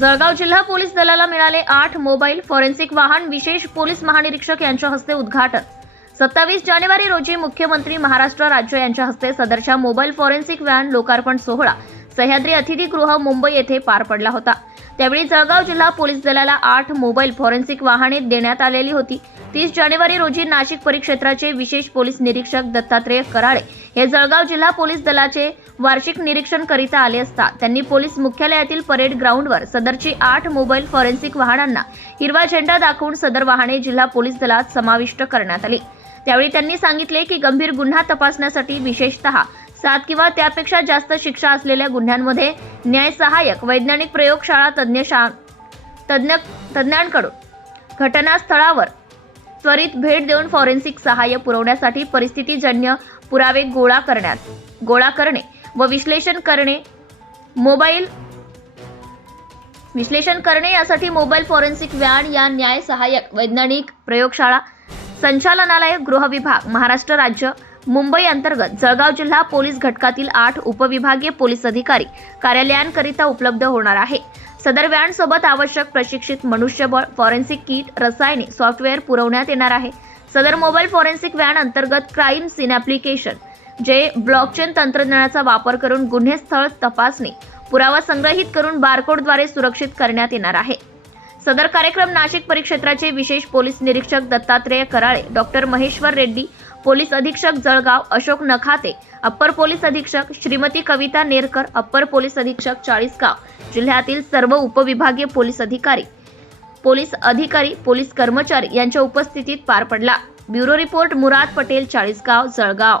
जळगाव जिल्हा पोलीस दलाला मिळाले आठ मोबाईल फॉरेन्सिक वाहन विशेष पोलीस महानिरीक्षक यांच्या हस्ते उद्घाटन. सत्तावीस जानेवारी रोजी मुख्यमंत्री महाराष्ट्र राज्य यांच्या हस्ते सदरच्या मोबाईल फॉरेन्सिक व्हॅन लोकार्पण सोहळा सह्याद्री अतिथीगृह मुंबई येथे पार पडला होता. त्यावेळी जळगाव जिल्हा पोलीस दलाला आठ मोबाईल फॉरेन्सिक वाहने देण्यात आलेली होती. तीस जानेवारी रोजी नाशिक परिक्षेत्राचे विशेष पोलीस निरीक्षक दत्तात्रेय कराळे हे जळगाव जिल्हा पोलीस दलाचे वार्षिक निरीक्षण करिता आले असता त्यांनी पोलीस मुख्यालयातील परेड ग्राउंडवर सदरची आठ मोबाईल फॉरेन्सिक वाहनांना हिरवा झेंडा दाखवून सदर वाहने जिल्हा पोलीस दलात समाविष्ट करण्यात आली. त्यावेळी त्यांनी सांगितले की गंभीर गुन्हा तपासण्यासाठी विशेषतः सात किंवा त्यापेक्षा जास्त शिक्षा असलेल्या गुन्ह्यांमध्ये न्याय सहाय्यक वैज्ञानिक प्रयोगशाळा तज्ज्ञ तज्ञ तज्ज्ञ तज्ज्ञांकडून घटनास्थळावर त्वरित भेट देऊन फॉरेन्सिक सहाय्य पुरवण्यासाठी परिस्थितीजन्य पुरावे गोळा करण्यात गोळा करणे व विश्लेषण करणे. मोबाईल विश्लेषण करणे यासाठी मोबाईल फॉरेन्सिक व्यान या न्याय सहाय्यक वैज्ञानिक प्रयोगशाळा संचालनालय गृह विभाग महाराष्ट्र राज्य मुंबई अंतर्गत जळगाव जिल्हा पोलीस घटकातील आठ उपविभागीय पोलीस अधिकारी कार्यालयांकरिता उपलब्ध होणार आहे. सदर व्यानसोबत आवश्यक प्रशिक्षित मनुष्यबळ फॉरेन्सिक किट रसायने सॉफ्टवेअर पुरवण्यात येणार आहे. सदर मोबाईल फॉरेन्सिक व्यान अंतर्गत क्राईम सीन ॲप्लिकेशन जे ब्लॉकचेन तंत्रज्ञानाचा वापर करून गुन्हे स्थळ तपासणी पुरावा संग्रहित करून बारकोडद्वारे सुरक्षित करण्यात येणार आहे. सदर कार्यक्रम नाशिक परिक्षेत्राचे विशेष पोलीस निरीक्षक दत्तात्रेय कराळे डॉक्टर महेश्वर रेड्डी पोलीस अधीक्षक जळगाव अशोक नखाते अप्पर पोलीस अधीक्षक श्रीमती कविता नेरकर अप्पर पोलीस अधीक्षक चाळीसगाव जिल्ह्यातील सर्व उपविभागीय पोलीस अधिकारी पोलीस अधिकारी पोलीस कर्मचारी यांच्या उपस्थितीत पार पडला. Bureau report Murad Patel Chalisgaon Jalgaon.